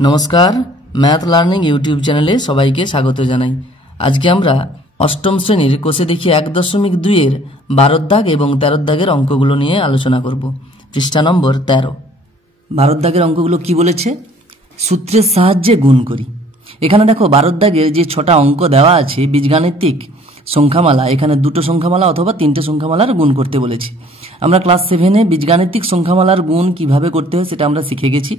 নমস্কার, math learning YouTube চ্যানেলে সবাইকে স্বাগত জানাই। আজকে আমরা অষ্টম শ্রেণীর কোষে দেখি 1.2 এর 12 দাগ এবং 13 দাগের অঙ্কগুলো নিয়ে আলোচনা করব। পৃষ্ঠা নম্বর 13। 12 দাগের অঙ্কগুলো কি বলেছে? সূত্রের সাহায্যে গুণ করি। এখানে দেখো 12 দাগের যে 6টা অঙ্ক দেওয়া আছে বীজগাণিতিক সংখ্যামালা, এখানে 2টো সংখ্যামালা অথবা 3টে সংখ্যামালার গুণ করতে বলেছি। আমরা ক্লাস 7-এ বীজগাণিতিক সংখ্যামালার গুণ কিভাবে করতে হয় সেটা আমরা শিখে গেছি।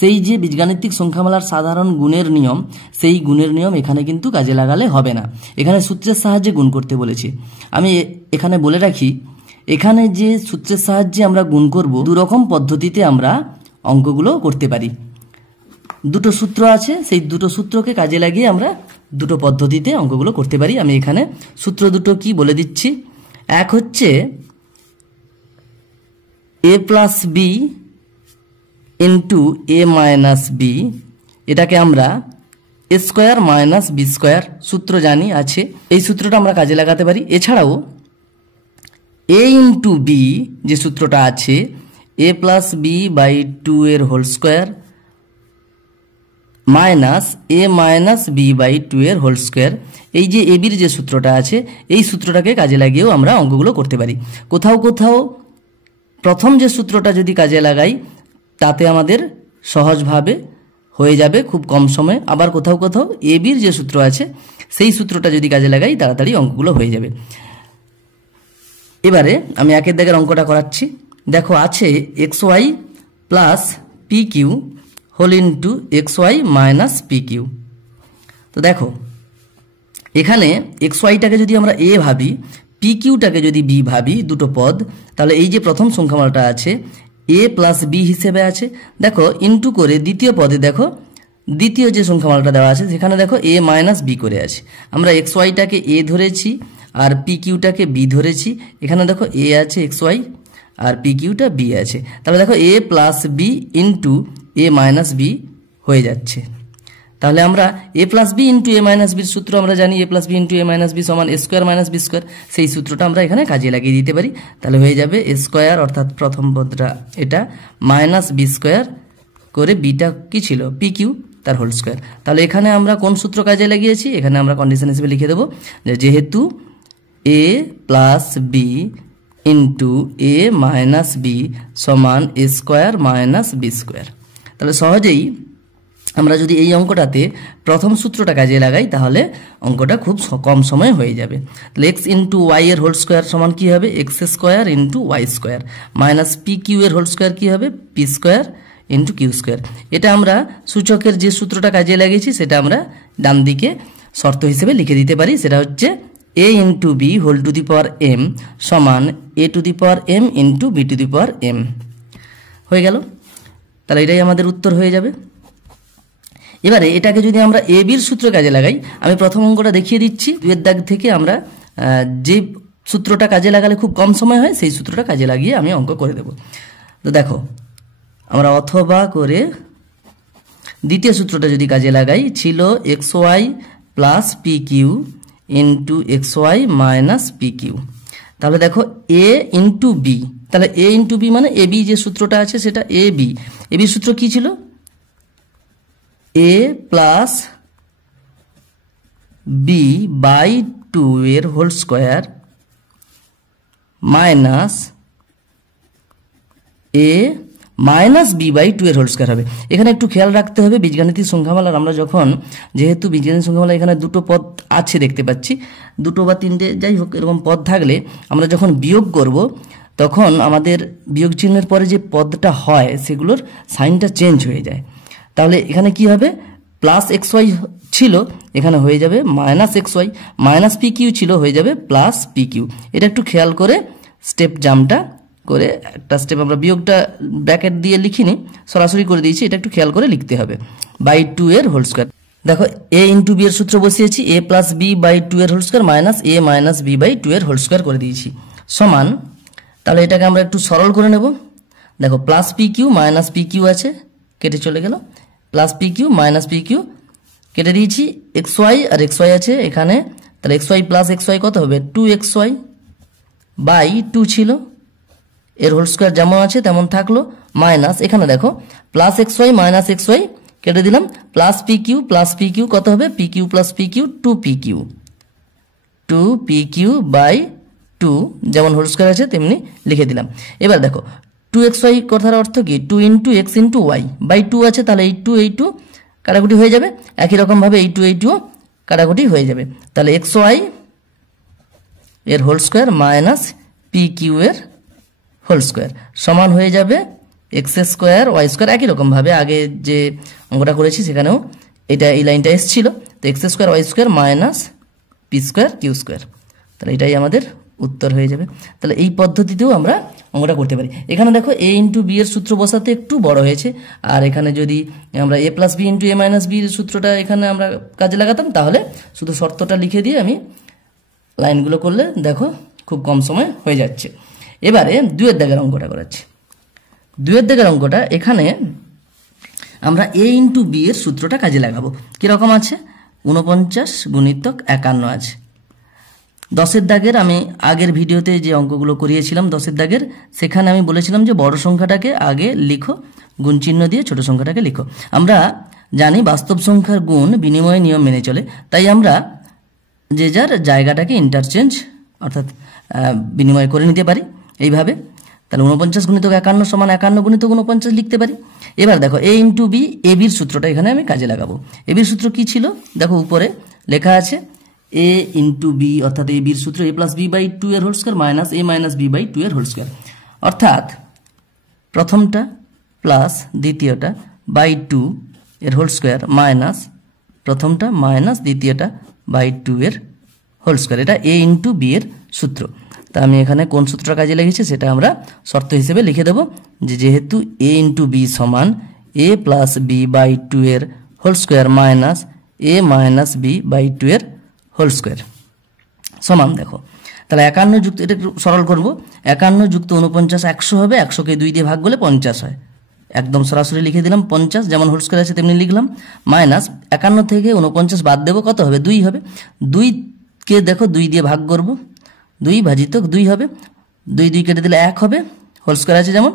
সেই যে বীজগাণিতিক সংখ্যামালার সাধারণ গুণের নিয়ম, সেই গুণের নিয়ম এখানে কিন্তু কাজে লাগালে হবে না। এখানে সূত্রের সাহায্যে গুণ করতে বলেছি। আমি এখানে বলে রাখি, এখানে যে সূত্রের সাহায্যে আমরা গুণ করব, দুরকম পদ্ধতিতে আমরা অঙ্কগুলো করতে পারি। দুটো সূত্র আছে, সেই দুটো সূত্রকে কাজে লাগিয়ে আমরা দুটো পদ্ধতিতে অঙ্কগুলো করতে পারি। আমি এখানে সূত্র দুটো কি বলে দিচ্ছি। এক হচ্ছে a plus B into A minus B, এটাকে আমরা A square minus B square সূত্র জানি আছে, এই সূত্রটা আমরা কাজে লাগাতে পারি। এছাড়াও এ ইন্টু বি যে সূত্রটা আছে, এ প্লাস বি বাই 2 এর whole square minus A minus B by 2 এর হোল স্কোয়ার, এই যে এ বির যে সূত্রটা আছে, এই সূত্রটাকে কাজে লাগিয়েও আমরা অঙ্কগুলো করতে পারি। কোথাও কোথাও প্রথম যে সূত্রটা যদি কাজে লাগাই তাতে আমাদের সহজভাবে হয়ে যাবে খুব কম সময়ে, আবার কোথাও কোথাও এ বির যে সূত্র আছে সেই সূত্রটা যদি কাজে লাগাই তাড়াতাড়ি অঙ্কগুলো হয়ে যাবে। এবারে আমি একের দাগের অঙ্কটা করাচ্ছি। দেখো আছে X Y plus P Q whole into X Y minus P Q. তো দেখো এখানে এক্স ওয়াইটাকে যদি আমরা এ ভাবি, পি কিউটাকে যদি বি ভাবি, দুটো পদ, তাহলে এই যে প্রথম সংখ্যামালাটা আছে এ প্লাস বি হিসেবে আছে। দেখো ইন্টু করে দ্বিতীয় পদে দেখো দ্বিতীয় যে সংখ্যামালাটা দেওয়া আছে সেখানে দেখো এ মাইনাস বি করে আছে। আমরা এক্স ওয়াইটাকে এ ধরেছি আর পি কিউটাকে বি ধরেছি। এখানে দেখো এ আছে এক্স ওয়াই আর পি কিউটা বি আছে, তাহলে দেখো এ প্লাস বি ইন্টু এ মাইনাস বি হয়ে যাচ্ছে। তাহলে আমরা এ প্লাস বি ইন্টু এ মাইনাস বির সূত্র আমরা জানি, এ প্লাস বি ইন্টু এ মাইনাস বি সমান এ স্কোয়ার মাইনাস বি স্কোয়ার, সেই সূত্রটা আমরা এখানে কাজে লাগিয়ে দিতে পারি। তাহলে হয়ে যাবে এ স্কোয়ার অর্থাৎ প্রথম পদটা এটা মাইনাস বি স্কোয়ার করে বিটা কি ছিল পি কিউ তার হোল স্কোয়ার। তাহলে এখানে আমরা কোন সূত্র কাজে লাগিয়েছি, এখানে আমরা কন্ডিশন হিসেবে লিখে দেবো যে যেহেতু এ প্লাস বি ইন্টু এ মাইনাস বি সমান এ স্কোয়ার মাইনাস বি স্কোয়ার। তাহলে সহজেই আমরা যদি এই অঙ্কটাতে প্রথম সূত্রটা কাজে লাগাই তাহলে অঙ্কটা খুব কম সময়ে হয়ে যাবে। তাহলে এক্স ইন্টু ওয়াই এর হোল স্কোয়ার সমান কী হবে, X square into Y square minus P Q এর হোল স্কোয়ার কী হবে, P square into Q square. এটা আমরা সূচকের যে সূত্রটা কাজে লাগিয়েছি সেটা আমরা ডান দিকে শর্ত হিসেবে লিখে দিতে পারি। সেটা হচ্ছে a into b whole to the power m সমান a to the power m into B to the power m হয়ে গেল। তাহলে এটাই আমাদের উত্তর হয়ে যাবে। এবারে এটাকে যদি আমরা এ বির সূত্র কাজে লাগাই, আমি প্রথম অঙ্কটা দেখিয়ে দিচ্ছি। 2 এর দাগ থেকে আমরা যে সূত্রটা কাজে লাগালে খুব কম সময় হয় সেই সূত্রটা কাজে লাগিয়ে আমি অঙ্ক করে দেব। তো দেখো আমরা অথবা করে দ্বিতীয় সূত্রটা যদি কাজে লাগাই, ছিল X Y plus P Q into X Y minus P Q. তাহলে দেখো এ ইন্টু বি, তাহলে এ ইন্টু বি মানে এ বি যে সূত্রটা আছে সেটা এ বি। এ বির সূত্র কি ছিল, এ প্লাস বি বাই 2 এর whole square minus A minus B by 2 এর হোল স্কোয়ার হবে। এখানে একটু খেয়াল রাখতে হবে, বীজগাণিতিক সংখ্যামালার আমরা যখন, যেহেতু বীজগাণিতিক সংখ্যামালা এখানে দুটো পদ আছে দেখতে পাচ্ছি, দুটো বা তিনটে যাই হোক এরকম পদ থাকলে আমরা যখন বিয়োগ করব তখন আমাদের বিয়োগ চিহ্নের পরে যে পদটা হয় সেগুলোর সাইনটা চেঞ্জ হয়ে যায়। তাহলে এখানে কি হবে, প্লাস এক্স ওয়াই ছিল এখানে হয়ে যাবে minus X Y, minus P Q ছিল হয়ে যাবে প্লাস পি কিউ। এটা একটু খেয়াল করে স্টেপ জাম্পটা করে, একটা স্টেপ আমরা বিয়োগটা ব্র্যাকেট দিয়ে লিখিনি, সরাসরি করে দিয়েছি, এটা একটু খেয়াল করে লিখতে হবে। বাই 2 এর হোল স্কোয়ার, দেখো এ ইন্টু বি এর সূত্র বসিয়েছি, এ প্লাস বি বাই 2 এর whole square minus A minus B by 2 এর হোল স্কোয়ার করে দিয়েছি সমান। তাহলে এটাকে আমরা একটু সরল করে নেব। দেখো plus P Q minus P Q আছে, কেটে চলে গেল, plus P Q minus P Q কেটে দিয়েছি, এক্স ওয়াই আর এক্স ওয়াই আছে এখানে, তাহলে X Y plus X Y কত হবে, 2 এক্স ওয়াই বাই 2 ছিল, এর হোল স্কোয়ার যেমন আছে তেমন থাকলো, মাইনাস এখানে দেখো plus X Y minus X Y কেটে দিলাম, প্লাস পি কিউ কত হবে, P Q plus P Q 2pq by 2, যেমন হোল স্কোয়ার আছে তেমনি লিখে দিলাম। এবার দেখো 2xy কথার অর্থ কি, 2 into x into Y by 2 আছে, তাহলে এই 2 কাটাকুটি হয়ে যাবে। একই রকমভাবে এই 2 কাটাকুটি হয়ে যাবে, তাহলে xy এর whole square minus P Q এর হোল স্কোয়ার সমান হয়ে যাবে এক্স স্কোয়ার ওয়াই স্কোয়ার। একই রকমভাবে আগে যে অঙ্কটা করেছি সেখানেও এই লাইনটা এসেছিল, তো X square Y square minus P square Q square, তাহলে এটাই আমাদের উত্তর হয়ে যাবে। তাহলে এই পদ্ধতিতেও আমরা অঙ্কটা করতে পারি। এখানে দেখো এ ইন্টু বি এর সূত্র বসাতে একটু বড় হয়েছে, আর এখানে যদি আমরা এ প্লাস বি ইন্টু এ মাইনাস বি এর সূত্রটা এখানে আমরা কাজে লাগাতাম, তাহলে শুধু শর্তটা লিখে দিয়ে আমি লাইনগুলো করলে দেখো খুব কম সময় হয়ে যাচ্ছে। এবারে 2 এর দাগের অঙ্কটা করাচ্ছি। 2 এর দাগের অঙ্কটা এখানে আমরা এ ইন্টু বি এর সূত্রটা কাজে লাগাবো। কীরকম আছে, 49 গুণিতক 51 আছে। 10 এর দাগের আমি আগের ভিডিওতে যে অঙ্কগুলো করিয়েছিলাম 10 এর দাগের, সেখানে আমি বলেছিলাম যে বড় সংখ্যাটাকে আগে লিখো, গুণ চিহ্ন দিয়ে ছোট সংখ্যাটাকে লিখো। আমরা জানি বাস্তব সংখ্যার গুণ বিনিময় নিয়ম মেনে চলে, তাই আমরা যে যার জায়গাটাকে ইন্টারচেঞ্জ অর্থাৎ বিনিময় করে নিতে পারি এইভাবে। তাহলে 49 গুণিতক 51 সমান 51 গুণিতক 49 লিখতে পারি। এবার দেখো এ ইন্টু বি, এ বির সূত্রটা এখানে আমি কাজে লাগাবো। এ বির সূত্র কি ছিল, দেখো উপরে লেখা আছে এ ইন্টু বি, অর্থাৎ এ বির সূত্র এ প্লাস বি বাই 2 এর whole square minus A minus B by 2 এর হোল স্কোয়ার, অর্থাৎ প্রথমটা প্লাস দ্বিতীয়টা বাই 2 এর হোল স্কোয়ার মাইনাস প্রথমটা মাইনাস দ্বিতীয়টা বাই 2 এর হোল স্কোয়ার। এটা এ ইন্টু বি এর সূত্র। তা আমি এখানে কোন সূত্রটা কাজে লেগেছে সেটা আমরা শর্ত হিসেবে লিখে দেবো, যে যেহেতু এ ইন্টু বি সমান এ প্লাস বি বাই 2 এর whole square minus A minus B by 2 এর হোল স্কোয়ার সমান, দেখো তাহলে 51 যুক্ত, এটা একটু সরল করবো, 51 যুক্ত 49 100 হবে, 100কে 2 দিয়ে ভাগ করলে 50 হয়, একদম সরাসরি লিখে দিলাম 50, যেমন হোল স্কোয়ার আছে তেমনি লিখলাম, মাইনাস 51 থেকে 49 বাদ দেবো, কত হবে 2 হবে, 2কে দেখো 2 দিয়ে ভাগ করব, 2 ভাজিত 2 হবে, 2 কেটে দিলে 1 হবে, হোল স্কোয়ার আছে যেমন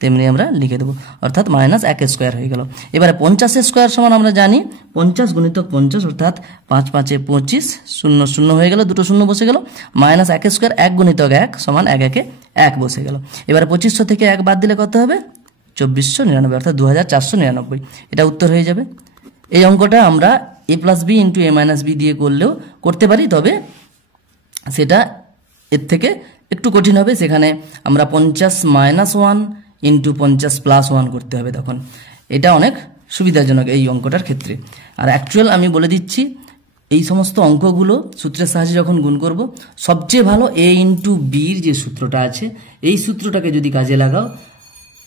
তেমনি আমরা লিখে দেবো, অর্থাৎ মাইনাস 1 স্কোয়ার হয়ে গেল। এবারে 50 স্কোয়ার সমান আমরা জানি 50 গুণিতক 50, অর্থাৎ 5 5 25, 0 0 হয়ে গেল, দুটো শূন্য বসে গেল, মাইনাস 1 স্কোয়ার 1 গুণিতক 1 সমান 1 1 1 বসে গেল। এবারে 2500 থেকে 1 বাদ দিলে কত হবে, 2499, অর্থাৎ 2499, এটা উত্তর হয়ে যাবে। এই অঙ্কটা আমরা এ প্লাস বি ইন্টু এ মাইনাস বি দিয়ে করলেও করতে পারি, তবে সেটা এর থেকে একটু কঠিন হবে, সেখানে আমরা 50 মাইনাস 1 ইন্টু 50 প্লাস 1 করতে হবে, তখন এটা অনেক সুবিধাজনক এই অঙ্কটার ক্ষেত্রে। আর অ্যাকচুয়াল আমি বলে দিচ্ছি, এই সমস্ত অঙ্কগুলো সূত্রের সাহায্যে যখন গুণ করব, সবচেয়ে ভালো এ ইন্টু বির যে সূত্রটা আছে এই সূত্রটাকে যদি কাজে লাগাও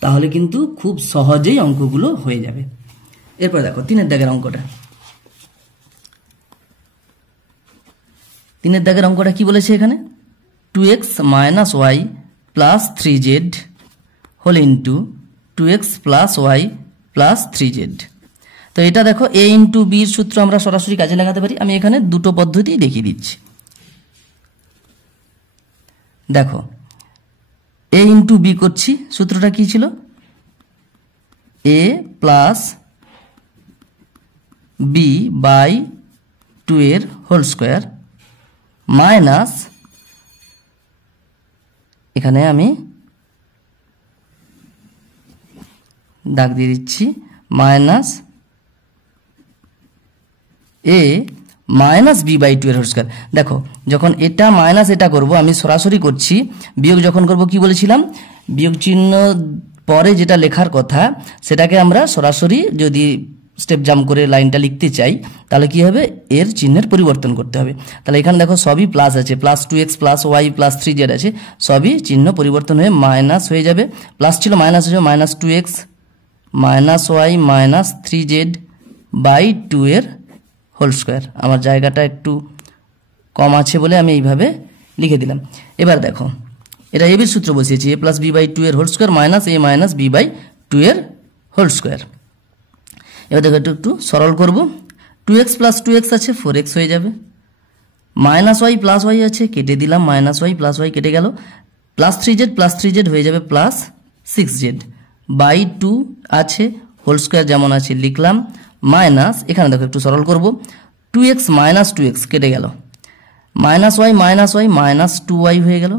তাহলে কিন্তু খুব সহজেই অঙ্কগুলো হয়ে যাবে। এরপর দেখো 3 এর দাগের অঙ্কটা। 3 এর দাগের অঙ্কটা কি বলেছে এখানে, 2x minus Y plus 3z whole into 2x plus Y plus 3z। তো এটা দেখো এ ইন্টু বির সূত্র আমরা সরাসরি কাজে লাগাতে পারি। আমি এখানে দুটো পদ্ধতি দেখিয়ে দিচ্ছি। দেখো এ ইন্টু বি করছি, সূত্রটা কি ছিল, এ প্লাস বি বাই 2 এর হোল স্কোয়ার মাইনাস, এখানে আমি দাগ দিয়ে দিচ্ছি, minus A minus B by 2 এর হোল স্কোয়ার। দেখো যখন এটা মাইনাস এটা করব, আমি সরাসরি করছি, বিয়োগ যখন করব কি বলেছিলাম, বিয়োগ চিহ্ন পরে যেটা লেখার কথা সেটাকে আমরা সরাসরি যদি স্টেপ জাম্প করে লাইনটা লিখতে চাই তাহলে কি হবে, এর চিহ্নের পরিবর্তন করতে হবে। তাহলে এখানে দেখো সবই প্লাস আছে, plus 2x plus Y plus 3z আছে, সবই চিহ্ন পরিবর্তন হয়ে মাইনাস হয়ে যাবে, প্লাস ছিল মাইনাস হয়ে যাবে, minus 2x minus Y minus 3z by 2 এর হোল স্কোয়ার। আমার জায়গাটা একটু কম আছে বলে আমি এইভাবে লিখে দিলাম। এবার দেখো এটা এ বির সূত্র বসিয়েছি, এ প্লাস বি বাই 2 এর whole square minus A minus B by 2 এর হোল স্কোয়ার। এবার দেখো একটু সরল করব, 2x প্লাস 2x আছে 4x হয়ে যাবে, মাইনাস ওয়াই প্লাস ওয়াই আছে কেটে দিলাম, মাইনাস ওয়াই প্লাস ওয়াই কেটে গেল, প্লাস 3z হয়ে যাবে প্লাস 6z বাই 2 আছে হোল স্কোয়ার যেমন আছে লিখলাম, মাইনাস এখানে দেখো একটু সরল করব, 2x মাইনাস 2x কেটে গেল, মাইনাস ওয়াই মাইনাস 2y হয়ে গেল,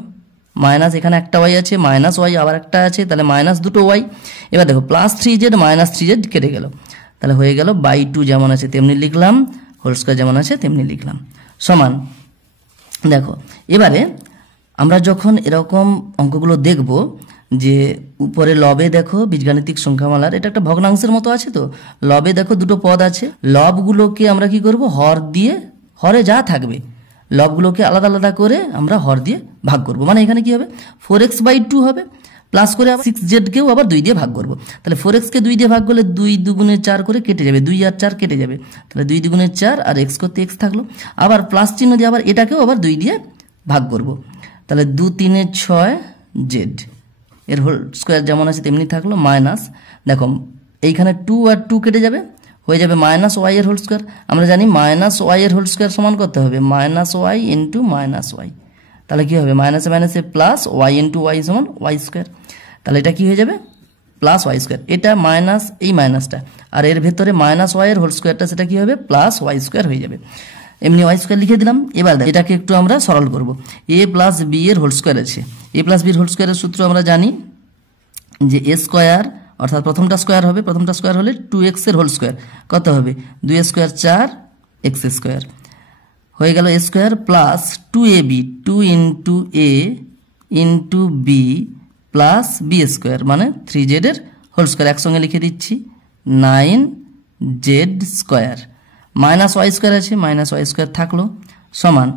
মাইনাস এখানে একটা ওয়াই আছে, মাইনাস ওয়াই আবার একটা আছে, তাহলে মাইনাস দুটো ওয়াই। এবার দেখো প্লাস 3z মাইনাস 3z কেটে গেল, তাহলে হয়ে গেল বাই 2 যেমন আছে তেমনি লিখলাম, হোল স্কোয়ার যেমন আছে তেমনি লিখলাম, সমান। দেখো এবারে আমরা যখন এরকম অঙ্কগুলো দেখব যে উপরে লবে দেখো বীজগাণিতিক সংখ্যামালার এটা একটা ভগ্নাংশের মতো আছে, তো লবে দেখো দুটো পদ আছে, লবগুলোকে আমরা কি করব, হর দিয়ে, হরে যা থাকবে লবগুলোকে আলাদা আলাদা করে আমরা হর দিয়ে ভাগ করব। মানে এখানে কি হবে, 4x/2 হবে, প্লাস করে 6z-কেও আবার 2 দিয়ে ভাগ করব। তাহলে 4x-কে 2 দিয়ে ভাগ করলে 2 2 4 করে কেটে যাবে, 2 আর 4 কেটে যাবে, তাহলে 2 2 4 আর x করতে x থাকলো, আবার প্লাস চিহ্ন দিয়ে আবার এটাকেও আবার 2 দিয়ে ভাগ করব, তাহলে 2 3 6z এর হোল স্কোয়ার যেমন আছে তেমনি থাকলো, মাইনাস দেখো এইখানে 2 আর 2 কেটে যাবে, হয়ে যাবে মাইনাস ওয়াই এর হোল স্কোয়ার। আমরা জানি মাইনাস ওয়াই এর হোল স্কোয়ার সমান করতে হবে minus Y into minus Y, তাহলে কি হবে মাইনাসে মাইনাসে প্লাস ওয়াই ইন্টু ওয়াই সমান ওয়াই স্কোয়ার, তাহলে এটা কি হয়ে যাবে প্লাস ওয়াই স্কোয়ার, এটা মাইনাস এই মাইনাসটা আর এর ভেতরে মাইনাস ওয়াই এর হোল স্কোয়ারটা সেটা কি হবে প্লাস ওয়াই স্কোয়ার হয়ে যাবে, এমনি ওয়াই স্কোয়ার লিখে দিলাম। এবার এটাকে একটু আমরা সরল করব, এ প্লাস বি এর হোল স্কোয়ার আছে, এ প্লাস বির হোল স্কোয়ারের সূত্র আমরা জানি যে এ স্কোয়ার অর্থাৎ প্রথমটা স্কোয়ার হবে, প্রথমটা স্কোয়ার হলে 2x এর হোল স্কোয়ার কত হবে 2 স্কোয়ার 4x স্কোয়ার হয়ে গেল, a square plus 2ab 2 into a into b plus B square মানে 3z এর হোল স্কোয়ার, একসঙ্গে লিখে দিচ্ছি 9z square, minus Y square আছে, মাইনাস ওয়াই স্কোয়ার থাকলো, সমান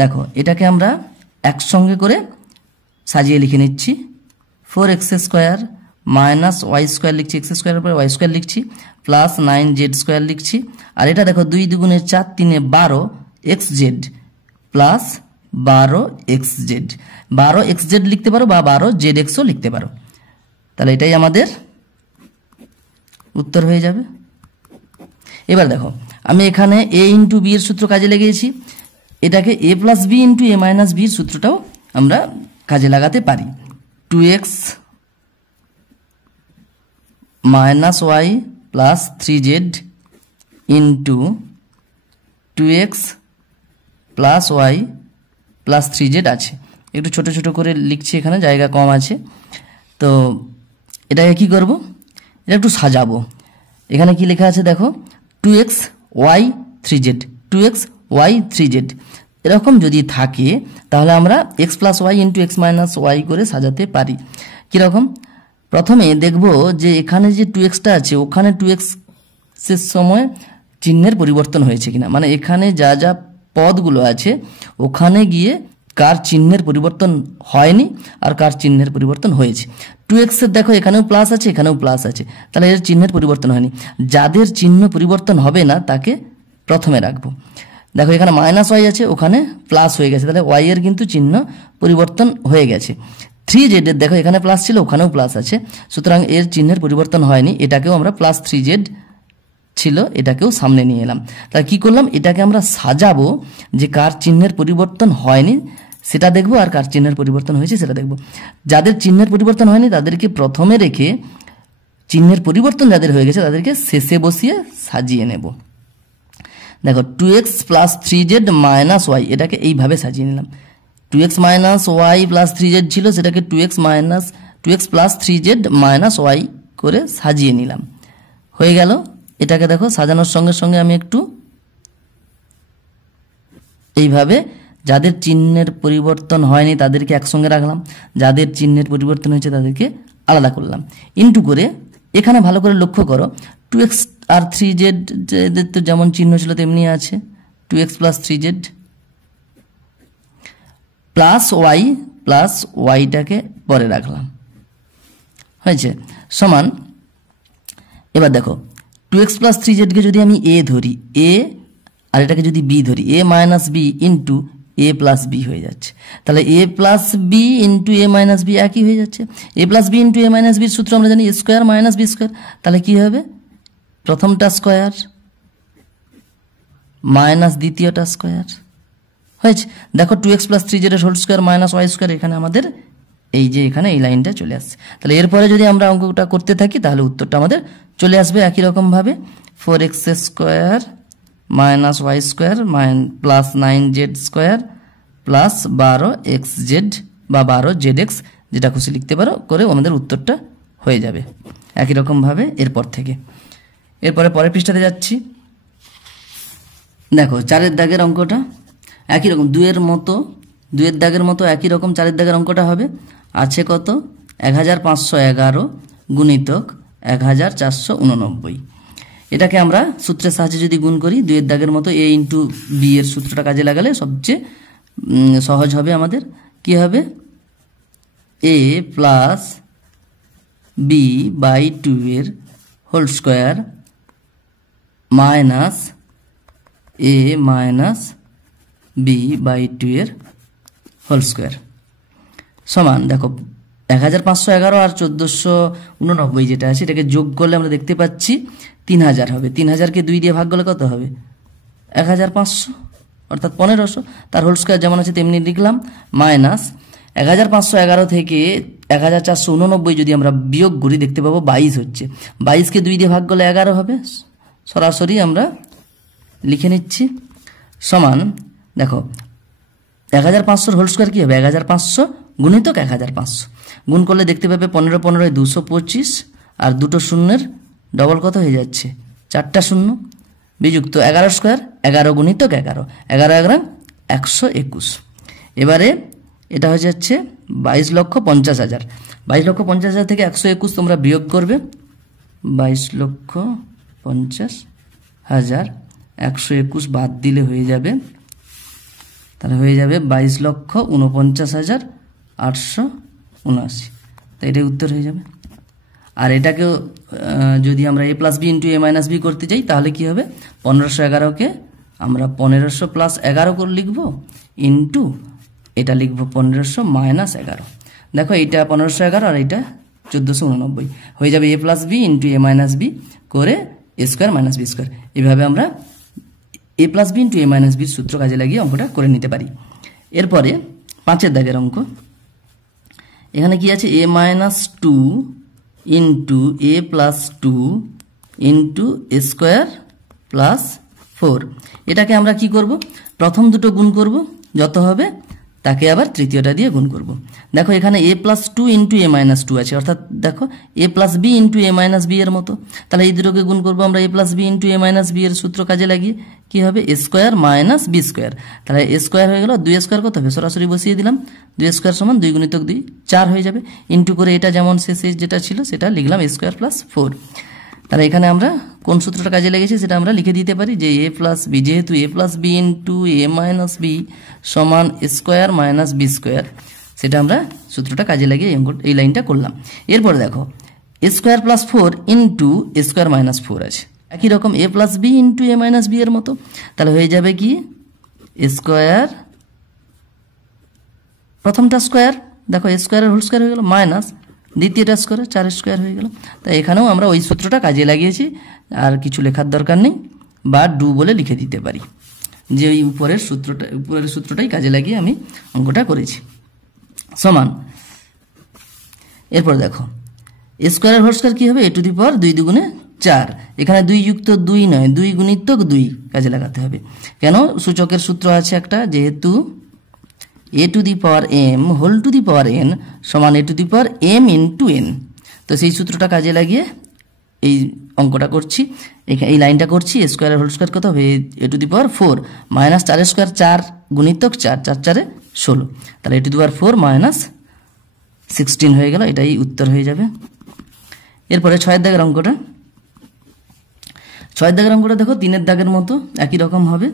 দেখো এটাকে আমরা একসঙ্গে করে সাজিয়ে লিখে নিচ্ছি, 4x square minus Y square লিখছি, এক্স স্কোয়ারের পরে ওয়াই স্কোয়ার লিখছি, প্লাস 9z স্কোয়ার লিখছি, আর এটা দেখো 2 2 4 3 12 xz প্লাস 12 xz, 12 xz লিখতে পারো বা 12 zxও লিখতে পারো, তাহলে এটাই আমাদের উত্তর হয়ে যাবে। এবার দেখো আমি এখানে a ইন্টু বি এর সূত্র কাজে লেগেছি, এটাকে a plus B into A minus বির সূত্রটাও আমরা কাজে লাগাতে পারি, 2x minus Y plus 3z into 2x plus Y plus 3z আছে, একটু ছোট ছোট করে লিখছি এখানে জায়গা কম আছে, তো এটাকে কি করব, এটা একটু সাজাবো, এখানে কি লেখা আছে দেখো 2x y 3z 2x y 3z এরকম যদি থাকে তাহলে আমরা x plus Y into X minus Y করে সাজাতে পারি। কীরকম, প্রথমে দেখব যে এখানে যে 2xটা আছে ওখানে 2x এর সময় চিহ্নের পরিবর্তন হয়েছে কিনা, মানে এখানে যা যা পদগুলো আছে ওখানে গিয়ে কার চিহ্নের পরিবর্তন হয়নি আর কার চিহ্নের পরিবর্তন হয়েছে। 2x এর দেখো এখানেও প্লাস আছে এখানেও প্লাস আছে, তাহলে এর চিহ্নের পরিবর্তন হয়নি, যাদের চিহ্ন পরিবর্তন হবে না তাকে প্রথমে রাখবো। দেখো এখানে মাইনাস ওয়াই আছে ওখানে প্লাস হয়ে গেছে, তাহলে ওয়াই এর কিন্তু চিহ্ন পরিবর্তন হয়ে গেছে। 3z এর দেখো এখানে প্লাস ছিল ওখানেও প্লাস আছে, সুতরাং এর চিহ্নের পরিবর্তন হয়নি, এটাকেও আমরা প্লাস 3z ছিল এটাকেও সামনে নিয়ে এলাম। তাহলে কি করলাম, এটাকে আমরা সাজাবো যে কার চিহ্নের পরিবর্তন হয়নি সেটা দেখবো আর কার চিহ্নের পরিবর্তন হয়েছে সেটা দেখবো। যাদের চিহ্নের পরিবর্তন হয়নি তাদেরকে প্রথমে রেখে চিহ্নের পরিবর্তন যাদের হয়ে গেছে তাদেরকে শেষে বসিয়ে সাজিয়ে নেব। দেখো 2x plus 3z minus Y এটাকে এইভাবে সাজিয়ে নিলাম, 2x minus Y plus 3z ছিল সেটাকে 2x plus 3z minus Y করে সাজিয়ে নিলাম, হয়ে গেল। এটাকে দেখো সাজানোর সঙ্গে সঙ্গে আমি একটু এইভাবে যাদের চিহ্নের পরিবর্তন হয়নি তাদেরকে একসঙ্গে রাখলাম, যাদের চিহ্নের পরিবর্তন হয়েছে তাদেরকে আলাদা করলাম, ইন্টু করে এখানে ভালো করে লক্ষ্য করো 2x আর 3z তো যেমন চিহ্ন ছিল তেমনি আছে, 2x প্লাস 3z প্লাস ওয়াইটাকে পরে রাখলাম, হয়েছে, সমান। এবার দেখো 2x প্লাস 3zকে যদি আমি a ধরি, a আর এটাকে যদি b ধরি, a minus b into a plus b হয়ে যাচ্ছে, তাহলে a plus b into a minus b একই হয়ে যাচ্ছে। a plus b into a minus বির সূত্র আমরা জানি a square minus b square, তাহলে কি হবে প্রথমটা স্কোয়ার মাইনাস দ্বিতীয়টা স্কোয়ার, হয়েছে। দেখো 2x প্লাস 3z এর whole square minus Y square এখানে আমাদের এই যে এখানে এই লাইনটা চলে আসছে। তাহলে এরপরে যদি আমরা অঙ্কটা করতে থাকি তাহলে উত্তরটা আমাদের চলে আসবে একই রকমভাবে 4x square minus Y square plus 9z square plus 12xz বা 12zx যেটা খুশি লিখতে পারো করে আমাদের উত্তরটা হয়ে যাবে একই রকমভাবে এরপর থেকে। এরপরে পরের পৃষ্ঠাতে যাচ্ছি। দেখো 4-এর দাগের অঙ্কটা একই রকম, 2-এর দাগের মতো একই রকম 4-এর দাগের অঙ্কটা হবে। আছে কত 1511 গুণিতক 1489। এটাকে আমরা সূত্রের সাহায্যে যদি গুণ করি 2-এর দাগের মতো a ইন্টু b এর সূত্রটা কাজে লাগালে সবচেয়ে সহজ হবে আমাদের। কি হবে a প্লাস b বাই 2 এর whole square minus a minus b by 2 এর হোল স্কোয়ার সমান দেখো 1511 আর 1489 যেটা আছে এটাকে যোগ করলে আমরা দেখতে পাচ্ছি 3000 হবে। 3000কে 2 দিয়ে ভাগ করলে কত হবে 1500 অর্থাৎ 1500, তার হোল স্কোয়ার যেমন আছে তেমনি লিখলাম মাইনাস 1511 থেকে 1489 যদি আমরা বিয়োগ করি দেখতে পাবো 22 হচ্ছে। 22কে 2 দিয়ে ভাগ করলে 11 হবে, সরাসরি আমরা লিখে নিচ্ছি সমান দেখো 1500 হোল স্কোয়ার কি হবে 1500 গুণিতক 1500 গুণ করলে দেখতে পাবে 15 15 225 আর দুটো শূন্যের ডবল কত হয়ে যাচ্ছে 4টা শূন্য বিযুক্ত 11 স্কোয়ার 11 গুণিতক 11 11 11 121। এবারে এটা হয়ে যাচ্ছে 22,50,000। 22,50,000 থেকে 121 তোমরা বিয়োগ করবে 22,50,000 121 বাদ দিলে হয়ে যাবে, তাহলে হয়ে যাবে 22,49,879। তো এটাই উত্তর হয়ে যাবে। আর এটাকেও যদি আমরা a plus B into a minus B করতে চাই তাহলে কি হবে 1511কে আমরা 1500 প্লাস 11 করে লিখবো ইন্টু এটা লিখবো 1500 মাইনাস 11। দেখো এইটা 1511 আর এইটা 1489 হয়ে যাবে a plus B into a minus B করে a square minus B square. এইভাবে আমরা a plus B into a minus বির সূত্র কাজে লাগিয়ে অঙ্কটা করে নিতে পারি। এরপরে 5-এর দাগের অঙ্ক, এখানে কি আছে a minus 2 into a plus 2 into a square plus 4। এটাকে আমরা কি করব প্রথম দুটো গুণ করব, যত হবে তাকে আবার তৃতীয়টা দিয়ে গুণ করব। দেখো এখানে a plus 2 into a minus 2 আছে, অর্থাৎ দেখো a plus B into a minus B এর মতো। তাহলে এই দুটোকে গুণ করবো আমরা a plus B into a minus B এর সূত্র কাজে লাগিয়ে। কি হবে a square minus B square. তাহলে a স্কোয়ার হয়ে গেল 2 স্কোয়ার কত হবে সরাসরি বসিয়ে দিলাম 2 স্কোয়ার সমান 2 গুণিতক 2 4 হয়ে যাবে ইন্টু করে এটা যেমন শেষে যেটা ছিল সেটা লিখলাম a স্কোয়ার প্লাস 4। তাহলে এখানে আমরা কোন সূত্রটা কাজে লেগেছে সেটা আমরা লিখে দিতে পারি যে a প্লাস বি, যেহেতু a plus B into a minus B সমান স্কোয়ার মাইনাস বি স্কোয়ার, সেটা আমরা সূত্রটা কাজে লাগিয়ে এই লাইনটা করলাম। এরপর দেখো a square plus 4 into a square minus 4 আছে, একই রকম a plus B into a minus B এর মতো। তাহলে হয়ে যাবে কি স্কোয়ার, প্রথমটা স্কোয়ার দেখো a স্কোয়ারের হোল স্কোয়ার হয়ে গেল মাইনাস দ্বিতীয়টা স্কোয়ার 4 স্কোয়ার হয়ে গেল। তাই এখানেও আমরা ওই সূত্রটা কাজে লাগিয়েছি, আর কিছু লেখার দরকার নেই বা ডু বলে লিখে দিতে পারি যে ওই উপরের সূত্রটাই কাজে লাগিয়ে আমি অঙ্কটা করেছি সমান। এরপর দেখো a স্কোয়ারের হোল স্কোয়ার কি হবে a টু দি পাওয়ার 2 দুগুণে 4। এখানে 2 যুক্ত 2 নয় 2 গুণিতক 2 কাজে লাগাতে হবে। কেন সূচকের সূত্র আছে একটা, যেহেতু a to the power m whole to the power n সমান a to the power m into n। তো সেই সূত্রটা কাজে লাগিয়ে এই অঙ্কটা করছি, এই লাইনটা করছি। a স্কোয়ারের হোল স্কোয়ার কত হবে a to the power 4 minus 4 square 4 গুণিতক 4 4 4 16, তাহলে a to the power 4 minus 16 হয়ে গেল, এটাই উত্তর হয়ে যাবে। এরপরে 6-এর দাগের অঙ্কটা, 6-এর দাগের অঙ্কটা দেখো 3-এর দাগের মতো একই রকম হবে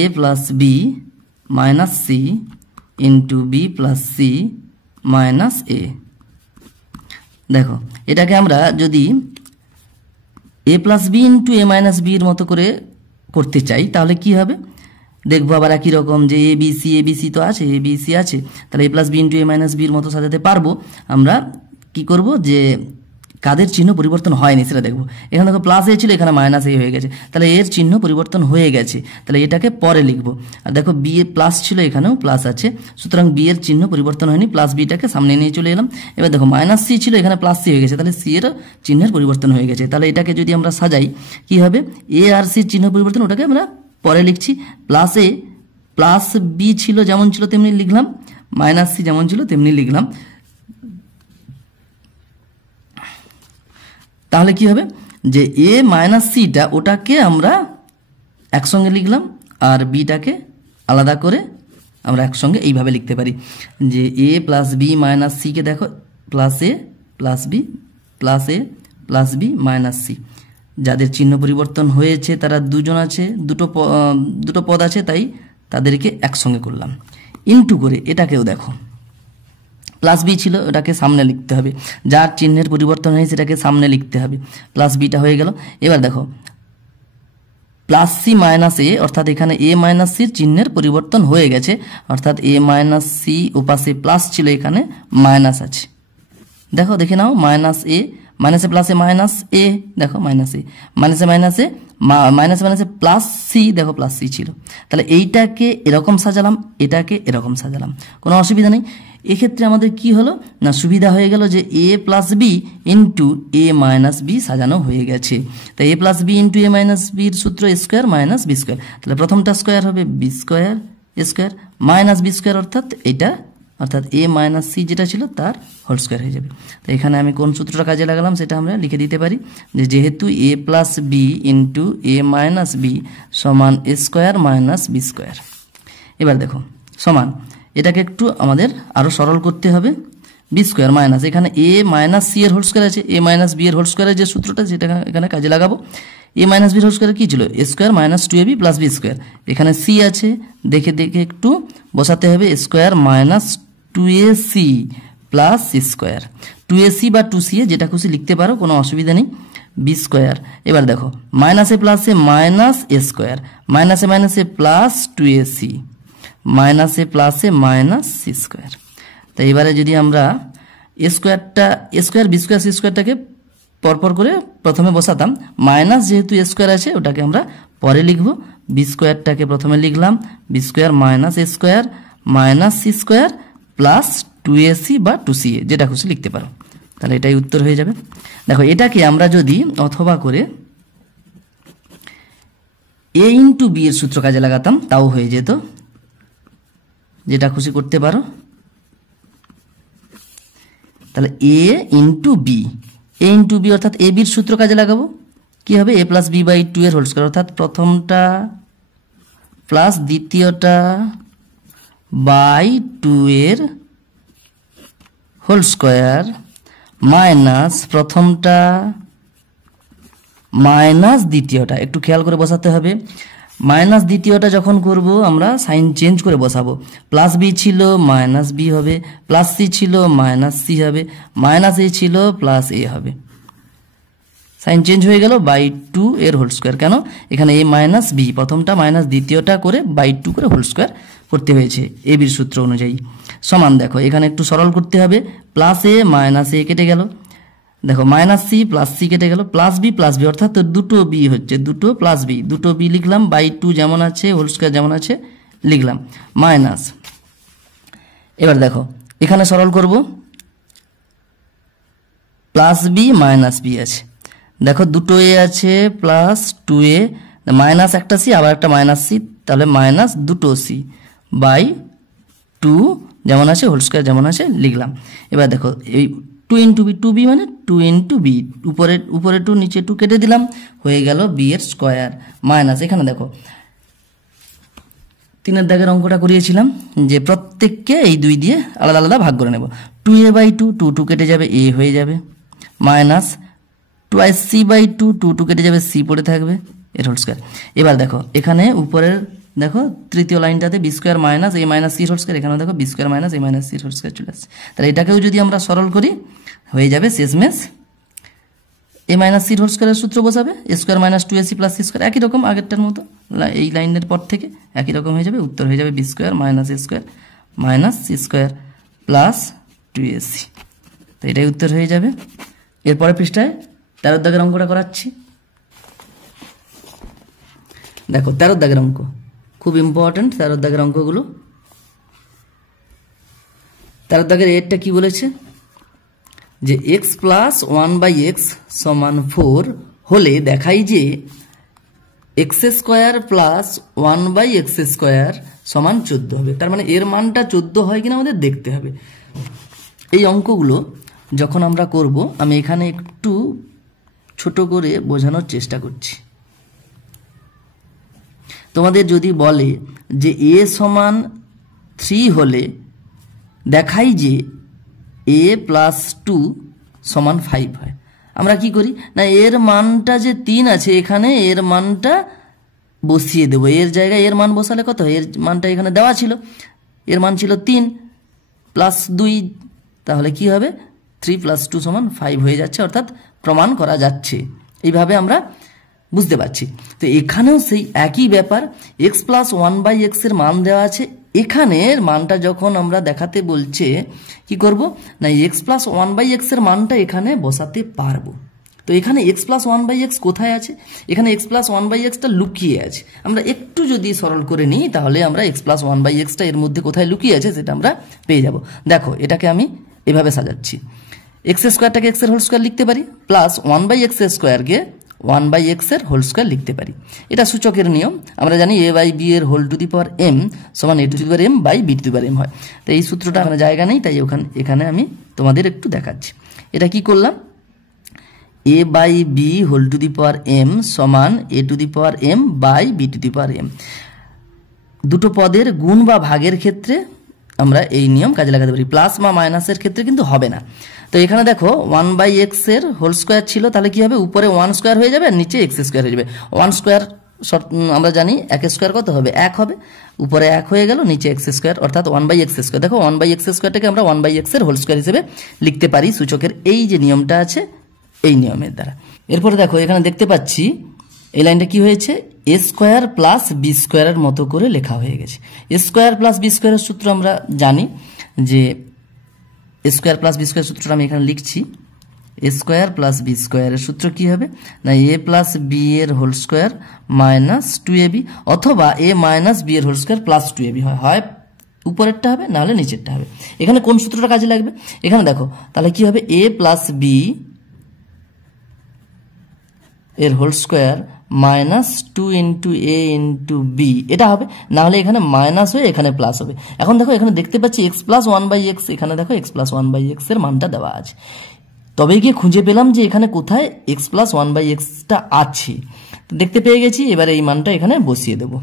a plus b minus c into b plus c minus a. দেখো এটাকে আমরা যদি a plus B into A minus B এর মতো করে করতে চাই তাহলে কি হবে দেখবো আবার একই রকম যে এ বি সি তো আছে, এ বি সি আছে, তাহলে a plus B into A minus বির মতো সাজাতে পারবো। আমরা কি করব যে কাদের চিহ্ন পরিবর্তন হয়নি সেটা দেখবো। এখানে দেখো প্লাস এ ছিল, এখানে মাইনাস এ হয়ে গেছে, তাহলে এর চিহ্ন পরিবর্তন হয়ে গেছে, তাহলে এটাকে পরে লিখবো। আর দেখো বি এ প্লাস ছিল, এখানেও প্লাস আছে, সুতরাং বি এর চিহ্ন পরিবর্তন হয়নি, প্লাস বিটাকে সামনে নিয়ে চলে এলাম। এবার দেখো মাইনাস সি ছিল, এখানে প্লাস সি হয়ে গেছে, তাহলে সি এর চিহ্নের পরিবর্তন হয়ে গেছে। তাহলে এটাকে যদি আমরা সাজাই কি হবে, এ আর সির চিহ্ন পরিবর্তন, ওটাকে আমরা পরে লিখছি। প্লাস এ প্লাস বি ছিল যেমন ছিল তেমনি লিখলাম, মাইনাস সি যেমন ছিল তেমনি লিখলাম। তাহলে কি হবে যে এ মাইনাস সিটা ওটাকে আমরা একসঙ্গে লিখলাম, আর বিটাকে আলাদা করে আমরা একসঙ্গে এইভাবে লিখতে পারি যে এ প্লাস বি মাইনাস সিকে দেখো প্লাস এ প্লাস বি প্লাস এ প্লাস বি মাইনাস সি। যাদের চিহ্ন পরিবর্তন হয়েছে তারা দুজন আছে, দুটো পদ আছে, তাই তাদেরকে একসঙ্গে করলাম। ইনটু করে এটাকেও দেখো প্লাস বি ছিল, ওটাকে সামনে লিখতে হবে, যার চিহ্নের পরিবর্তন হয়েছে সেটাকে সামনে লিখতে হবে, প্লাস বিটা হয়ে গেল। এবার দেখো প্লাস সি মাইনাস এ, অর্থাৎ এখানে এ মাইনাস সির চিহ্নের পরিবর্তন হয়ে গেছে, অর্থাৎ এ মাইনাস সি ওপাশে প্লাস ছিল, এখানে মাইনাস আছে। দেখো দেখে নাও মাইনাস এ মাইনাসে প্লাসে মাইনাস এ, দেখো মাইনাস এ মাইনাসে মাইনাসে মাইনাসে মাইনাসে প্লাস সি, দেখো প্লাস সি ছিল। তাহলে এইটাকে এরকম সাজালাম, এটাকে এরকম সাজালাম, কোনো অসুবিধা নেই। এক্ষেত্রে আমাদের কি হলো না, সুবিধা হয়ে গেল যে A plus B into A minus B সাজানো হয়ে গেছে। তাই A plus B into A minus বির সূত্র A square minus B square, তাহলে প্রথমটা স্কোয়ার হবে B square square minus B square, অর্থাৎ এটা অর্থাৎ এ মাইনাস সি যেটা ছিল তার হোল স্কোয়ার হয়ে যাবে। তো এখানে আমি কোন সূত্রটা কাজে লাগালাম সেটা আমরা লিখে দিতে পারি যে যেহেতু এ প্লাস বি ইন্টু এ মাইনাস বি সমান এ স্কোয়ার মাইনাস বি স্কোয়ার। এবার দেখো সমান, এটাকে একটু আমাদের আরও সরল করতে হবে, বি স্কোয়ার মাইনাস এখানে A minus C whole whole square আছে, এ মাইনাস বি এর হোল স্কোয়ারের যে সূত্রটা সেটা এখানে কাজে লাগাবো। এ মাইনাস বির হোল স্কোয়ার কী ছিল, A square minus two A B plus B square, এখানে সি আছে দেখে দেখে একটু বসাতে হবে, square minus two A C plus C square, two A C বা টু সি এ যেটা খুশি লিখতে পারো, কোনো অসুবিধা নেই, বি স্কোয়ার। এবার দেখো মাইনাসে প্লাসে মাইনাস এ স্কোয়ার, মাইনাসে মাইনাসে প্লাস টু এ সি, মাইনাসে প্লাসে মাইনাস সি স্কোয়ার। তো এবারে যদি আমরা এ স্কোয়ারটা এ স্কোয়ার বি স্কোয়ার সি স্কোয়ারটাকে পরপর করে প্রথমে বসাতাম, মাইনাস যেহেতু এ স্কোয়ার আছে ওটাকে আমরা পরে লিখব, বি স্কোয়ারটাকে প্রথমে লিখলাম, B square minus A square minus C square plus two A C বা টু সি এ যেটা খুশি লিখতে পারো, তাহলে এটাই উত্তর হয়ে যাবে। দেখো এটাকে আমরা যদি অথবা করে এ ইন্টু বি এর সূত্র কাজে লাগাতাম তাও হয়ে যেত, যেটা খুশি করতে পারো। তাহলে এ ইন্টু বি, এ ইন্টু বি অর্থাৎ এ বির সূত্র কাজে লাগাবো, কি হবে এ প্লাস বি বাই টু এর হোল স্কোয়ার, অর্থাৎ প্রথমটা প্লাস দ্বিতীয়টা বাই টু এর হোল স্কোয়ার মাইনাস প্রথমটা মাইনাস দ্বিতীয়টা, একটু খেয়াল করে বসাতে হবে, মাইনাস দ্বিতীয়টা যখন করব আমরা সাইন চেঞ্জ করে বসাবো, প্লাস বি ছিল মাইনাস বি হবে, প্লাস সি ছিল মাইনাস সি হবে, মাইনাস এ ছিল প্লাস এ হবে, সাইন চেঞ্জ হয়ে গেল, বাই টু এর হোল স্কোয়ার। কেন এখানে এ মাইনাস বি প্রথমটা মাইনাস দ্বিতীয়টা করে বাই টু করে হোল স্কোয়ার করতে হয়েছে এ বির সূত্র অনুযায়ী। সমান দেখো এখানে একটু সরল করতে হবে, প্লাস এ মাইনাস এ কেটে গেল, দেখো মাইনাস সি প্লাস সি কেটে গেল, প্লাস বি অর্থাৎ দুটো বি হচ্ছে, দুটো প্লাস বি, দুটো বি লিখলাম, বাই টু যেমন আছে হোল স্কোয়ার যেমন আছে লিখলাম, মাইনাস। এবার দেখো এখানে সরল করব, প্লাস বি মাইনাস বি আছে, দেখো দুটো এ আছে প্লাস টু এ মাইনাস একটা সি আবার একটা মাইনাস সি, তাহলে মাইনাস দুটো সি বাই টু যেমন আছে হোল স্কোয়ার যেমন আছে লিখলাম। এবার দেখো এই two into B, two B মানে টু ইন্টু বি, উপরে টু নিচে টু কেটে দিলাম, হয়ে গেল বি এর স্কোয়ার মাইনাস, এখানে দেখো তিনের দাগের অঙ্কটা করিয়েছিলাম যে প্রত্যেককে এই দুই দিয়ে আলাদা আলাদা ভাগ করে নেব, two A by two, two two কেটে যাবে এ হয়ে যাবে, minus twice C by two, two two কেটে যাবে সি পড়ে থাকবে এর হোল স্কোয়ার। এবার দেখো এখানে উপরের দেখো তৃতীয় লাইনটাতে B square minus A minus C whole square, এখানে দেখো B square minus A minus C whole square চলে আসছে, তাহলে এটাকেও যদি আমরা সরল করি হয়ে যাবে শেষমেশ এ মাইনাস সি হোল স্কোয়ারের সূত্র বসাবে, a square minus two A C plus C square, একই রকম আগেরটার মতো এই লাইনের পর থেকে একই রকম হয়ে যাবে, উত্তর হয়ে যাবে B square minus A square minus C square plus two A C, তো এটাই উত্তর হয়ে যাবে। এরপরে পৃষ্ঠায় 13 দাগের অঙ্কটা করাচ্ছি। দেখো 13 দাগের অঙ্ক খুব ইম্পর্টেন্ট। 13 দাগের অঙ্কগুলো, 13 দাগের এরটা কি বলেছে যে x প্লাস 1/x সমান 4 হলে দেখাই যে x square plus 1/x square সমান 14 হবে। তার মানে এর মানটা 14 হয় কিনা আমাদের দেখতে হবে। এই অঙ্কগুলো যখন আমরা করব আমি এখানে একটু ছোট করে বোঝানোর চেষ্টা করছি। তোমাদের যদি বলে যে a সমান 3 হলে দেখাই যে a প্লাস 2 সমান 5 হয়, আমরা কি করি না এর মানটা যে 3 আছে এখানে এর মানটা বসিয়ে দেব। এর জায়গায় এর মান বসালে কত হয়, এর মানটা এখানে দেওয়া ছিল, এর মান ছিল 3 প্লাস 2, তাহলে কি হবে 3 প্লাস 2 সমান 5 হয়ে যাচ্ছে, অর্থাৎ প্রমাণ করা যাচ্ছে। এইভাবে আমরা বুঝতে পারছি। তো এখানেও সেই একই ব্যাপার, x প্লাস 1/x এর মান দেওয়া আছে, এখানের মানটা যখন আমরা দেখাতে বলছে কি করব না x প্লাস 1/x এর মানটা এখানে বসাতে পারবো। তো এখানে x প্লাস 1/x কোথায় আছে, এখানে x প্লাস 1/xটা লুকিয়ে আছে। আমরা একটু যদি সরল করে নিই তাহলে আমরা x প্লাস 1/xটা এর মধ্যে কোথায় লুকিয়ে আছে সেটা আমরা পেয়ে যাব। দেখো এটাকে আমি এভাবে সাজাচ্ছি, x স্কোয়ারটাকে x এর হোল স্কোয়ার লিখতে পারি, প্লাস 1/x স্কোয়ারকে 1/x এর হোল স্কোয়ার লিখতে পারি। এটা সূচকের নিয়ম, আমরা জানি a/b এর whole to the power m সমান a to the power m by b to the power m হয়। তো এই সূত্রটা এখানে জায়গা নেই, তাই এখানে আমি তোমাদের একটু দেখাচ্ছি। এটা কি করলাম, a/b whole to the power m সমান a to the power m by b to the power m। দুটো পদের গুণ বা ভাগের ক্ষেত্রে আমরা এই নিয়ম কাজে লাগাতে পারি, প্লাস বা মাইনাসের ক্ষেত্রে কিন্তু হবে না। তো এখানে দেখো 1/x এর হোল স্কোয়ার ছিল, তাহলে কি হবে উপরে 1 স্কোয়ার হয়ে যাবে আর নিচে x স্কোয়ার হয়ে যাবে। 1 স্কোয়ার আমরা জানি 1 স্কোয়ার কত হবে 1 হবে, উপরে 1 হয়ে গেল নিচে x স্কোয়ার, অর্থাৎ 1/x স্কোয়ার। দেখো 1/x স্কোয়ারটাকে আমরা 1/x এর হোল স্কোয়ার হিসেবে লিখতে পারি সূচকের এই যে নিয়মটা আছে এই নিয়মের দ্বারা। এরপরে দেখো এখানে দেখতে পাচ্ছি এই লাইনটা কি হয়েছে, a স্কোয়ার প্লাস বি স্কোয়ারের মতো করে লেখা হয়ে গেছে। a স্কোয়ার প্লাস বি স্কোয়ারের সূত্র আমরা জানি যে a square plus B square সূত্রটা আমি এখানে লিখছি। a স্কোয়ার প্লাস বি স্কোয়ারের সূত্র কি হবে না a প্লাস বি এর হোল স্কোয়ার মাইনাস 2ab, অথবা a মাইনাস বি এর হোল স্কোয়ার প্লাস 2ab হয়, হয় উপরেরটা হবে না হলে নিচেরটা হবে। এখানে কোন সূত্রটা কাজে লাগবে, এখানে দেখো তাহলে কি হবে a প্লাস বি এর whole square minus 2 into a into B, এটা হবে, না হলে এখানে মাইনাস হয়ে এখানে প্লাস হবে। এখন দেখো এখানে দেখতে পাচ্ছি x প্লাস 1/x, এখানে দেখো x প্লাস 1/x এর মানটা দেওয়া আছে, তবে গিয়ে খুঁজে পেলাম যে এখানে কোথায় x প্লাস 1/xটা আছে, দেখতে পেয়ে গেছি। এবারে এই মানটা এখানে বসিয়ে দেবো,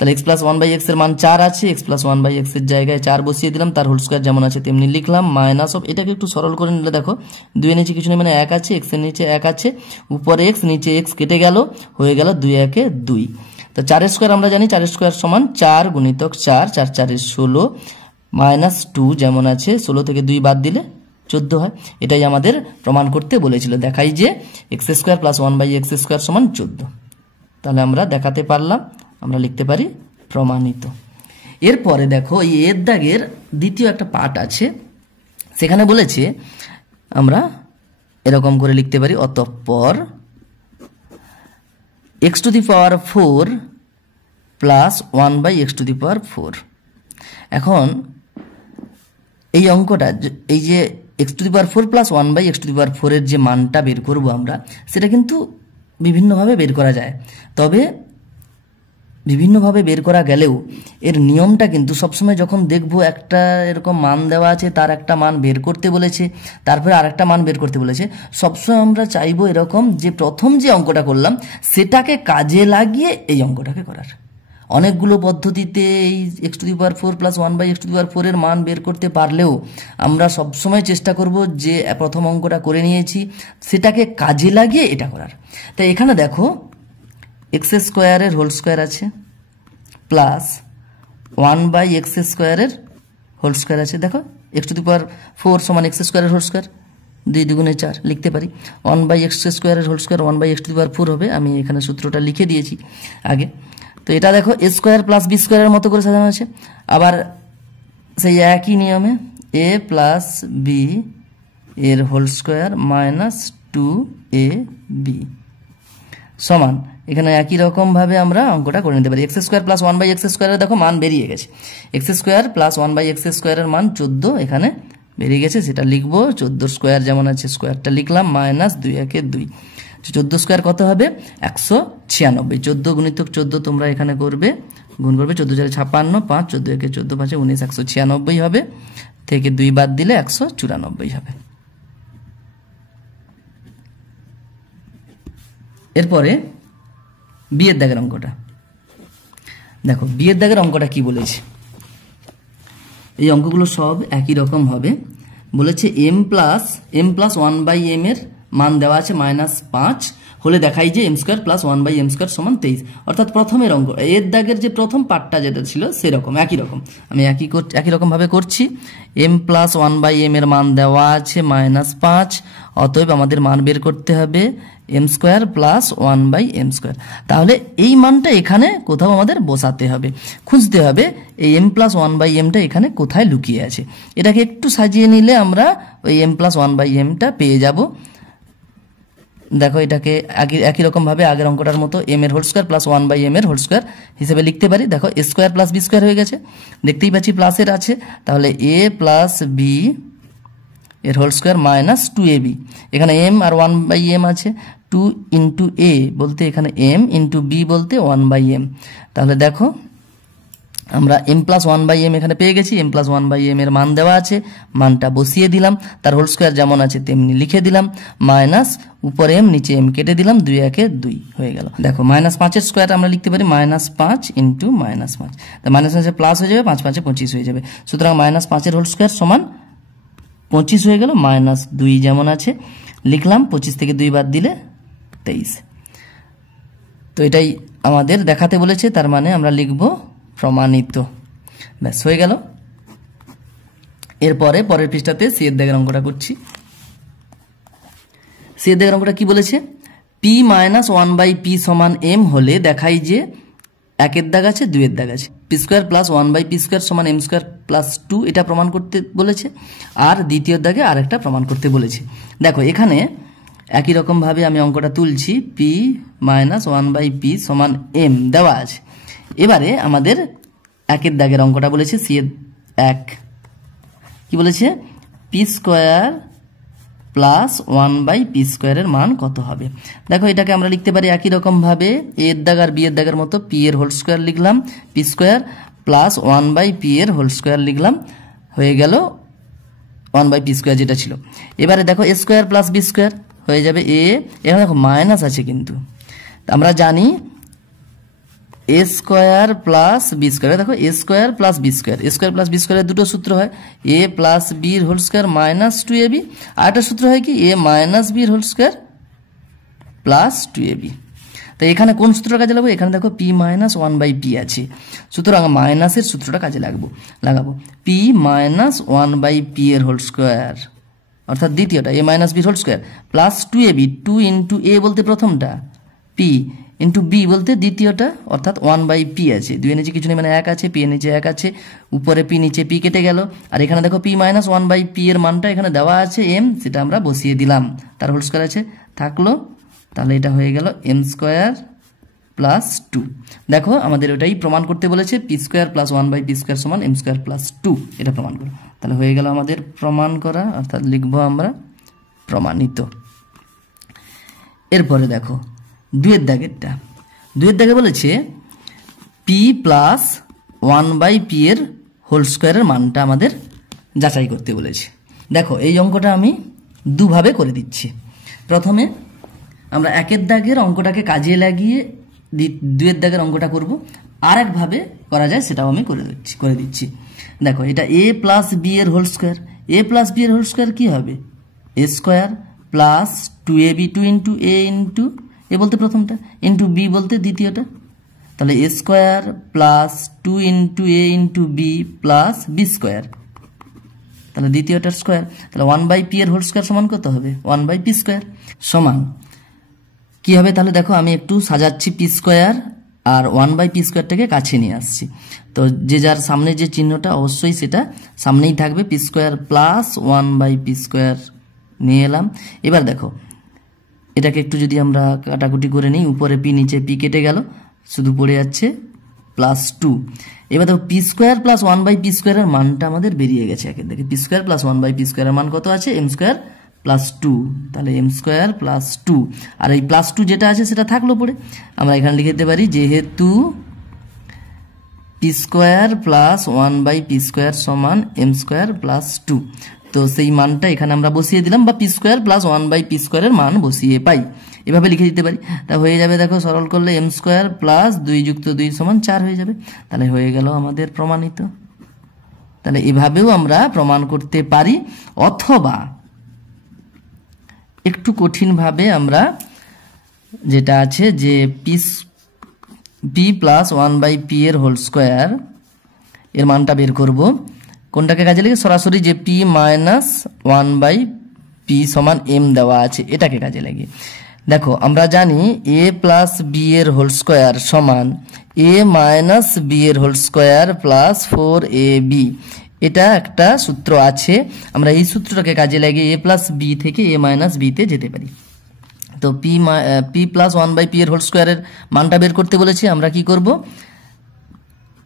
তাহলে x প্লাস 1/x এর মান 4 আছে, x প্লাস 1/x এর জায়গায় 4 বসিয়ে দিলাম, তার হোল স্কোয়ার যেমন আছে তেমনি লিখলাম, মাইনাস অফ, এটাকে একটু সরল করে নিলে দেখো 2 এর নিচে কিছু নেই মানে 1 আছে, x এর নিচে 1 আছে, উপরে x নিচে x কেটে গেল, হয়ে গেল 2 1 2। তো 4 এর স্কোয়ার আমরা জানি 4 এর স্কোয়ার সমান 4 গুণিতক 4, 4 4 16 মাইনাস 2 যেমন আছে, 16 থেকে 2 বাদ দিলে 14 হয়। এটাই আমাদের প্রমাণ করতে বলেছিল, দেখাই যে x square plus 1/x square সমান 14। তাহলে আমরা দেখাতে পারলাম, আমরা লিখতে পারি প্রমাণিত। এরপরে দেখো এই এর দাগের দ্বিতীয় একটা পার্ট আছে, সেখানে বলেছে আমরা এরকম করে লিখতে পারি, অতঃপর x to the power 4 plus 1/x to the power 4। এখন এই অঙ্কটা এই যে x to the power 4 plus 1/x to the power 4 এর যে মানটা বের করব আমরা, সেটা কিন্তু বিভিন্নভাবে বের করা যায়, তবে বিভিন্নভাবে বের করা গেলেও এর নিয়মটা কিন্তু সবসময় যখন দেখবো একটা এরকম মান দেওয়া আছে তার একটা মান বের করতে বলেছে, তারপরে আরেকটা মান বের করতে বলেছে, সবসময় আমরা চাইবো এরকম যে প্রথম যে অঙ্কটা করলাম সেটাকে কাজে লাগিয়ে এই অঙ্কটাকে করার। অনেকগুলো পদ্ধতিতে এই x to the power 4 plus 1/x to the power 4 এর মান বের করতে পারলেও আমরা সবসময় চেষ্টা করব যে প্রথম অঙ্কটা করে নিয়েছি সেটাকে কাজে লাগিয়ে এটা করার। তাই এখানে দেখো x স্কোয়ারের হোল স্কোয়ার আছে প্লাস 1/x স্কোয়ারের হোল স্কোয়ার আছে। দেখো x টু দি পাওয়ার 4 সমান x স্কোয়ারের হোল স্কোয়ার, 2 দুগুণে 4 লিখতে পারি। 1/x স্কোয়ারের whole square 1/x to the power 4 হবে, আমি এখানে সূত্রটা লিখে দিয়েছি আগে। তো এটা দেখো a স্কোয়ার প্লাস বি স্কোয়ারের মতো করে সাজানো আছে, আবার সেই একই নিয়মে a প্লাস বি এর হোল স্কোয়ার মাইনাস 2ab সমান এখানে একই রকমভাবে আমরা অঙ্কটা করে নিতে পারি। এক্স স্কোয়ার প্লাস 1/x² দেখো মান বেরিয়ে গেছে, এক্স স্কোয়ার প্লাস 1/x² এর মান 14 এখানে বেরিয়ে গেছে, সেটা লিখবো। 14 স্কোয়ার যেমন আছে স্কোয়ারটা লিখলাম, মাইনাস 2 একে 2, 14 স্কোয়ার কত হবে 196। 14 গুণিতক 14 তোমরা এখানে করবে, গুণ করবে 14 4 56, 5 14 একে 14 5 19, 196 হবে, থেকে 2 বাদ দিলে 194 হবে। এরপরে বিয়ের দাগের অঙ্কটা দেখো, বিয়ের দাগের অঙ্কটা কি বলেছে, এই অঙ্কগুলো সব একই রকম হবে। বলেছে m প্লাস 1/m এর মান দেওয়া আছে -5 হলে দেখাই যে m² প্লাস 1/m² সমান 23। অর্থাৎ প্রথমের অঙ্ক এর দাগের যে প্রথম পার্টটা যেটা ছিল সেরকম একই রকম আমি একই রকম ভাবে করছি। m প্লাস 1/m এর মান দেওয়া আছে -5, অতএব আমাদের মান বের করতে হবে m² প্লাস 1/m²। তাহলে এই মানটা এখানে কোথাও আমাদের বসাতে হবে, খুঁজতে হবে এই m প্লাস 1/mটা এখানে কোথায় লুকিয়ে আছে। এটাকে একটু সাজিয়ে নিলে আমরা ওই m প্লাস 1/mটা পেয়ে যাব। দেখো এটাকে একই রকম ভাবে আগের অঙ্কটার মতো m এর হোল স্কয়ার প্লাস 1/m এর হোল স্কয়ার হিসেবে লিখতে পারি। দেখো a square plus b square হয়ে গেছে, দেখতেই পাচ্ছি প্লাসের আছে, তাহলে a প্লাস b এর হোল স্কয়ার মাইনাস 2ab। এখানে m আর 1/m আছে, 2 ইন্টু a বলতে এখানে m ইন্টু b বলতে 1/m। তাহলে দেখো আমরা m প্লাস 1/m এখানে পেয়ে গেছি, m প্লাস 1/m এর মান দেওয়া আছে, মানটা বসিয়ে দিলাম, তার হোল স্কয়ার যেমন আছে তেমনি লিখে দিলাম, মাইনাস উপরে m নিচে m কেটে দিলাম, 2 একে 2 হয়ে গেল। দেখো -5 এর স্কয়ার আমরা লিখতে পারি -5 ইন্টু -5, তো -5 প্লাস হয়ে যাবে, 5 5 25 হয়ে যাবে। সুতরাং -5 এর হোল স্কয়ার সমান 25 হয়ে গেল, -2 যেমন আছে লিখলাম, 25 থেকে 2 বাদ দিলে 23। তো এটাই আমাদের দেখাতে বলেছে, তার মানে আমরা লিখব প্রমাণিত, ব্যাস হয়ে গেল। এরপরে পরের পৃষ্ঠাতে সি এর দাগের অঙ্কটা করছি। সি এর দাগের অঙ্কটা কি বলেছে, p মাইনাস 1/p সমান m হলে দেখাই যে একের দাগ আছে, দুইয়ের দাগ আছে, p² প্লাস 1/p² সমান m² প্লাস 2 এটা প্রমাণ করতে বলেছে, আর দ্বিতীয় দাগে আরেকটা প্রমাণ করতে বলেছে। দেখো এখানে একই রকম ভাবে আমি অঙ্কটা তুলছি, p মাইনাস 1/p সমান m দেওয়া আছে। এবারে আমাদের একের দাগের অঙ্কটা বলেছে, সি এর 1 কি বলেছে, p² প্লাস 1/p² এর মান কত হবে। দেখো এটাকে আমরা লিখতে পারি একই রকম ভাবে, এর দাগ আর বি এর দাগের মতো, p এর হোল স্কয়ার লিখলাম, p² প্লাস 1/p এর হোল স্কয়ার লিখলাম, হয়ে গেল 1/p² যেটা ছিল। এবারে দেখো a square plus b square হয়ে যাবে a, এখানে দেখো মাইনাস আছে, কিন্তু আমরা জানি a square plus b square, দেখো a square plus b square, a square plus b স্কয়ারের দুটো সূত্র হয়, a প্লাস b এর হোল স্কয়ার মাইনাস 2ab, আর একটা সূত্র হয় কি a মাইনাস b এর হোল স্কয়ার প্লাস 2ab। তো এখানে কোন সূত্রটা কাজে লাগাবো, এখানে দেখো p মাইনাস 1/p আছে, সুতরাং মাইনাসের সূত্রটা কাজে লাগাবো p মাইনাস 1/p এর হোল স্কয়ার, অর্থাৎ দ্বিতীয়টা a মাইনাস b এর whole square plus 2ab, 2 into a বলতে প্রথমটা, p ইন্টু b বলতে দ্বিতীয়টা, অর্থাৎ 1/p আছে, 2 এর নিচে কিছু নেই মানে 1 আছে, p এর নিচে 1 আছে, উপরে p নিচে p কেটে গেল, আর এখানে দেখো p মাইনাস 1/p এর মানটা এখানে দেওয়া আছে m, সেটা আমরা বসিয়ে দিলাম, তার হোল স্কয়ার আছে থাকলো, তাহলে এটা হয়ে গেল m² প্লাস 2। দেখো আমাদের ওটাই প্রমাণ করতে বলেছে, p² প্লাস 1/p² সমান m² প্লাস 2, এটা প্রমাণ করো। তাহলে হয়ে গেল আমাদের প্রমাণ করা, অর্থাৎ লিখবো আমরা প্রমাণিত। এরপরে দেখো দুইয়ের দাগেরটা, দুইয়ের দাগে বলেছে p প্লাস 1/p এর হোল স্কয়ারের মানটা আমাদের যাচাই করতে বলেছে। দেখো এই অঙ্কটা আমি দুভাবে করে দিচ্ছি। প্রথমে আমরা একের দাগের অঙ্কটাকে কাজে লাগিয়ে দুইয়ের দাগের অঙ্কটা করব, আর একভাবে করা যায় সেটাও আমি করে দিচ্ছি। দেখো এটা a প্লাস b এর whole square, a plus b এর হোল স্কয়ার কি হবে, a square plus 2ab, 2 into a into a বলতে প্রথমটা, ইন্টু b বলতে দ্বিতীয়টা, তাহলে a square plus 2 into a into b plus b square, তাহলে দ্বিতীয়টার স্কয়ার, তাহলে 1/p এর হোল স্কয়ার সমান কত হবে, 1/p² সমান কি হবে। তাহলে দেখো আমি একটু সাজাচ্ছি, p² আর 1/p² কাছে নিয়ে আসছি, তো যে যার সামনে যে চিহ্নটা অবশ্যই সেটা সামনেই থাকবে, p² প্লাস 1/p² নিয়ে এলাম। এবার দেখো এটাকে একটু যদি আমরা কাটাকুটি করে নিই, উপরে পি নিচে পি কেটে গেল, শুধু পড়ে যাচ্ছে +2। এবার দেখো পি স্কোয়ার প্লাস 1/p স্কোয়ারের মানটা আমাদের বেরিয়ে গেছে একের দিকে। পি স্কোয়ার প্লাস 1/p স্কোয়ারের মান কত আছে? m square +2। তাহলে m স্কোয়ার +2, আর এই +2 যেটা আছে সেটা থাকলো পড়ে। আমরা এখানে লিখে দিতে পারি যেহেতু P square plus 1/p square সমান m স্কোয়ার +2, তো সেই মানটা এখানে আমরা বসিয়ে দিলাম, বা পি স্কোয়ার প্লাস 1/p স্কোয়ারের মান বসিয়ে পাই, এভাবে লিখে দিতে পারি। তা হয়ে যাবে, দেখো সরল করলে m স্কোয়ার প্লাস 2 + 2 = 4 হয়ে যাবে। তাহলে হয়ে গেল আমাদের প্রমাণিত। তাহলে এভাবেও আমরা প্রমাণ করতে পারি, অথবা একটু কঠিনভাবে আমরা যেটা আছে যে পি প্লাস 1/p এর হোল স্কোয়ার এর মানটা বের করব। কোনটাকে কাজে লেগে? সরাসরি যে p মাইনাস 1/p সমান m দেওয়া আছে এটাকে কাজে লাগিয়ে। দেখো আমরা জানি a প্লাস b এর হোল স্কোয়ার সমান a মাইনাস b এর হোল স্কোয়ার প্লাস 4ab, এটা একটা সূত্র আছে। আমরা এই সূত্রটাকে কাজে লাগিয়ে a প্লাস b থেকে a মাইনাস b তে যেতে পারি। তো p প্লাস 1/p এর হোল স্কোয়ারের মানটা বের করতে বলেছি। আমরা কি করব?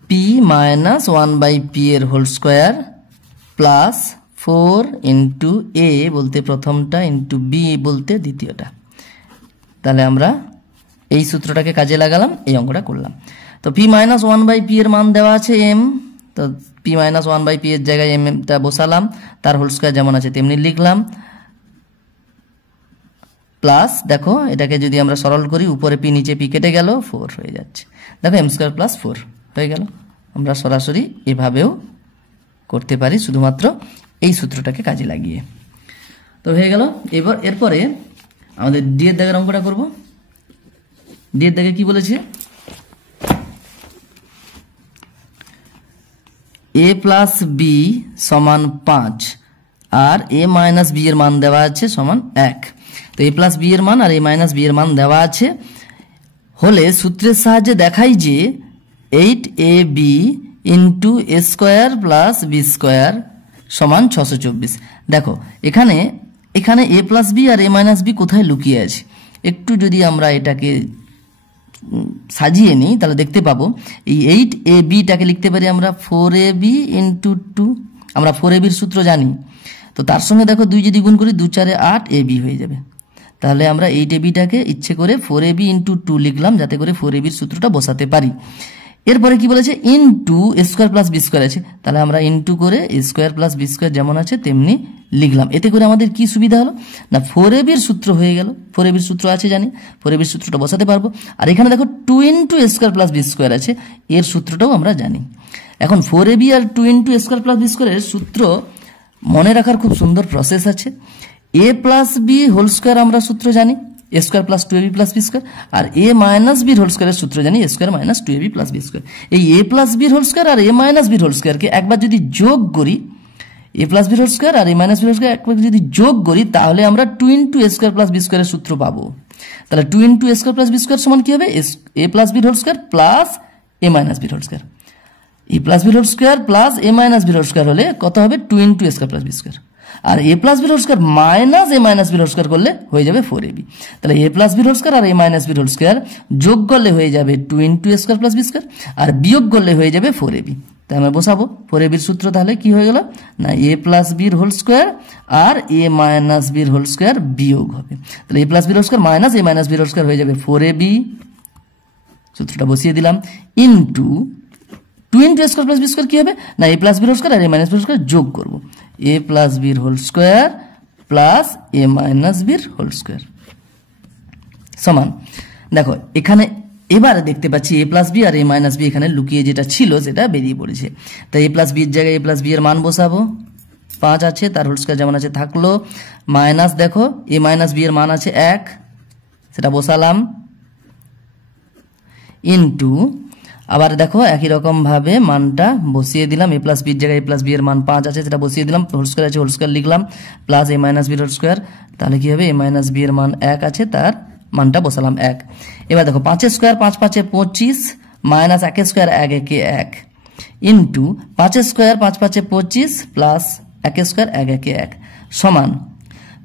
p মাইনাস 1/p এর whole square plus 4 into a বলতে প্রথমটা ইন্টু b বলতে দ্বিতীয়টা। তাহলে আমরা এই সূত্রটাকে কাজে লাগালাম, এই অঙ্কটা করলাম। তো p মাইনাস 1/p এর মান দেওয়া আছে m, তো p মাইনাস 1/p এর জায়গায় mটা বসালাম, তার হোল স্কোয়ার যেমন আছে তেমনি লিখলাম, প্লাস দেখো এটাকে যদি আমরা সরল করি, উপরে p নিচে p কেটে গেল, 4 হয়ে যাচ্ছে। দেখো m স্কোয়ার প্লাস 4 হয়ে গেল। আমরা সরাসরি এভাবেও করতে পারি, শুধুমাত্র এই সূত্রটাকে কাজে লাগিয়ে। তো হয়ে গেল। এরপরে আমাদের ডি এর দাগের অঙ্কটা করব। ডি এর দাগে কি বলেছে? a প্লাস b সমান 5 আর a মাইনাস b এর মান দেওয়া আছে সমান 1। তো a প্লাস b এর মান আর a মাইনাস b এর মান দেওয়া আছে হলে সূত্রের সাহায্যে দেখাই যে 8ab into a square plus b square সমান 624। দেখো এখানে a প্লাস b আর a মাইনাস b কোথায় লুকিয়ে আছে, একটু যদি আমরা এটাকে সাজিয়ে নিই তাহলে দেখতে পাবো এই 8ab-টাকে লিখতে পারি আমরা 4ab ইন্টু 2। আমরা 4ab-র সূত্র জানি, তো তার সঙ্গে দেখো 2 যদি গুণ করি 2 × 4 = 8ab হয়ে যাবে। তাহলে আমরা 8ab-টাকে ইচ্ছে করে 4ab ইন্টু 2 লিখলাম, যাতে করে 4ab-র সূত্রটা বসাতে পারি। এরপরে কি বলেছে? Into a square plus b square আছে, তাহলে আমরা ইন্টু করে a square plus b square যেমন আছে তেমনি লিখলাম। এতে করে আমাদের কি সুবিধা হলো না, 4ab-র সূত্র হয়ে গেল। 4ab-র সূত্র আছে জানি, 4ab-র সূত্রটা বসাতে পারবো। আর এখানে দেখো 2 into a square plus b square আছে, এর সূত্রটাও আমরা জানি। এখন 4ab আর 2 into a square plus b স্কোয়ারের সূত্র মনে রাখার খুব সুন্দর প্রসেস আছে। a plus b whole square আমরা সূত্র জানি, a square plus 2ab plus b square, আর a মাইনাস b হোল স্কোয়ারের সূত্র জানি, a square minus 2ab plus b square. এই a plus b whole square আর a মাইনাস b হোল স্কোয়ারকে একবার যদি যোগ করি, a plus b whole square আর a minus b whole square একবার যদি যোগ করি, তাহলে আমরা 2 into a square plus b স্কোয়ারের সূত্র পাবো। তাহলে 2 into a square plus b square সমান কি হবে? a plus b whole square plus a minus b whole square. a plus b whole square plus a minus b whole square হলে কত হবে? 2 into a square plus b square. আর a plus b whole square minus a minus b whole square করলে হয়ে যাবে 4ab। তাহলে a plus b whole square আর a minus b whole square যোগ করলে হয়ে যাবে 2 into a square plus b square, আর বিয়োগ করলে হয়ে যাবে 4ab। তাই আমরা বসাবো 4ab-র সূত্র। তাহলে কি হয়ে গেল না, a plus b whole square আর a minus b whole square বিয়োগ হবে। তাহলে a plus b whole square minus a minus b whole square হয়ে যাবে 4ab, সূত্রটা বসিয়ে দিলাম, into 2 into a square plus b square কি হবে না, a plus b whole square আর a minus b whole square যোগ করবো, a plus b whole square plus a minus b whole square সমান। দেখো এখানে এবারে দেখতে পাচ্ছি a প্লাস b আর a মাইনাস b এখানে লুকিয়ে যেটা ছিল সেটা বেরিয়ে পড়েছে। তাই a প্লাস b এর জায়গায় a প্লাস b এর মান বসাবো, 5 আছে, তার হোল স্কোয়ার যেমন আছে থাকলো, মাইনাস দেখো a মাইনাস b এর মান আছে 1, সেটা বসালাম, ইন্টু আবার দেখো একই রকম ভাবে মানটা বসিয়ে দিলাম, a প্লাস b এর জায়গায় a প্লাস b এর মান 5 আছে, সেটা বসিয়ে দিলাম, হোল স্কোয়ার আছে হোল স্কোয়ার লিখলাম, plus a minus b whole square. তাহলে কি হবে? a মাইনাস b এর মান 1 আছে, তার মানটা বসালাম 1। এবার দেখো 5 এর স্কোয়ার 5 5 25 মাইনাস 1 এর স্কোয়ার 1 1 1 ইন্টু 5 এর স্কোয়ার 5 5 25 প্লাস 1 এর স্কোয়ার 1 1 1 সমান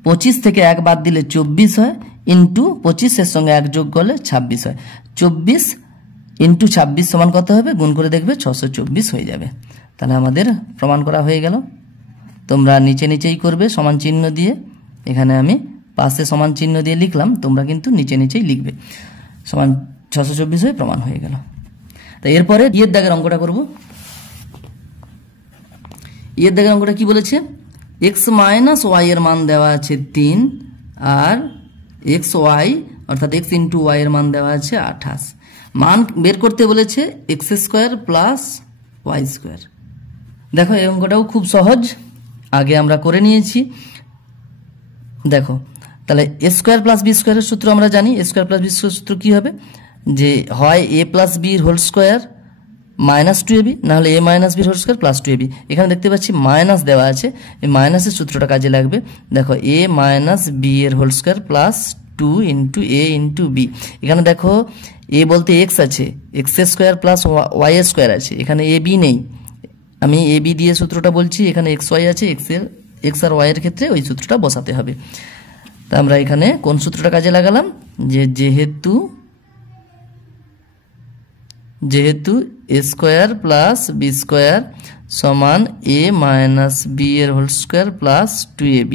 25 থেকে 1 বাদ দিলে 24 হয়, ইন্টু 25 সঙ্গে 1 যোগ করলে 26 হয়। 24 ইন্টু 26 সমান কত হবে? গুণ করে দেখবে 624 হয়ে যাবে। তাহলে আমাদের প্রমাণ করা হয়ে গেল। তোমরা নিচে নিচেই করবে সমান চিহ্ন দিয়ে, এখানে আমি পাশে সমান চিহ্ন দিয়ে লিখলাম, তোমরা কিন্তু নিচে নিচেই লিখবে। সমান 624 হয়ে প্রমাণ হয়ে গেল। তো এরপরে ইয়ের দাগের অঙ্কটা করব। ইয়ের দাগের অঙ্কটা কি বলেছে? x মাইনাস ওয়াই এর মান দেওয়া আছে 3 আর এক্স ওয়াই অর্থাৎ x ইন্টু ওয়াই এর মান দেওয়া আছে 28। মান বের করতে বলেছে x square plus Y square. দেখো এই অঙ্কটাও খুব সহজ, আগে আমরা করে নিয়েছি। দেখো তাহলে এ স্কোয়ার প্লাস বি স্কোয়ারের সূত্র আমরা জানি। এ স্কোয়ার প্লাস বি স্কোয়ারের সূত্র কি হবে? যে হয় এ প্লাস বির হোল স্কোয়ার মাইনাস 2ab, নাহলে এ মাইনাস বির হোল স্কোয়ার প্লাস 2ab। এখানে দেখতে পাচ্ছি মাইনাস দেওয়া আছে, এই মাইনাসের সূত্রটা কাজে লাগবে। দেখো এ মাইনাস বি এর whole square plus 2 into a into b. এখানে দেখো এ বলতে এক্স আছে, x square plus Y square আছে, এখানে এ বি নেই। আমি এ বি দিয়ে সূত্রটা বলছি, এখানে এক্স ওয়াই আছে, এক্স আর ওয়াই এর ক্ষেত্রে ওই সূত্রটা বসাতে হবে। তা আমরা এখানে কোন সূত্রটা কাজে লাগালাম? যে যেহেতু এ স্কোয়ার প্লাস বি স্কোয়ার সমান এ মাইনাস বি এর হোল স্কোয়ার প্লাস 2ab,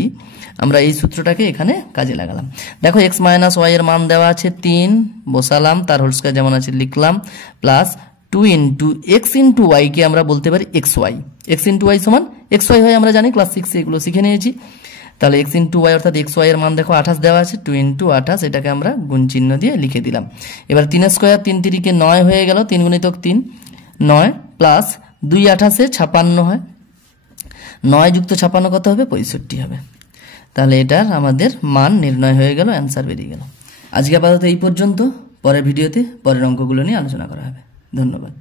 আমরা এই সূত্রটাকে এখানে কাজে লাগালাম। দেখো এক্স মাইনাস ওয়াই এর মান দেওয়া আছে 3, বসালাম, তার হোল স্কোয়ার যেমন আছে লিখলাম, প্লাস 2 ইন্টু এক্স ইন্টু ওয়াইকে আমরা বলতে পারি x y. X into Y সমান এক্স ওয়াই হয়, আমরা জানি ক্লাস 6 এগুলো শিখে নিয়েছি। তাহলে এক্স ইন্টু ওয়াই অর্থাৎ এক্স ওয়াই এর মান দেখো 28 দেওয়া আছে, 2 ইন্টু 28, এটাকে আমরা গুণ চিহ্ন দিয়ে লিখে দিলাম। এবার 3 স্কোয়ার 3 3কে 9 হয়ে গেল, 3 গুণিতক 3 9 প্লাস 2 28 56 হয়, 9 যুক্ত 56 কত হবে? 65 হবে। তাহলে এটার আমাদের মান নির্ণয় হয়ে গেল, অ্যান্সার বেরিয়ে গেল। আজকে আপাতত এই পর্যন্ত, পরের ভিডিওতে পরের অঙ্কগুলো নিয়ে আলোচনা করা হবে। ধন্যবাদ।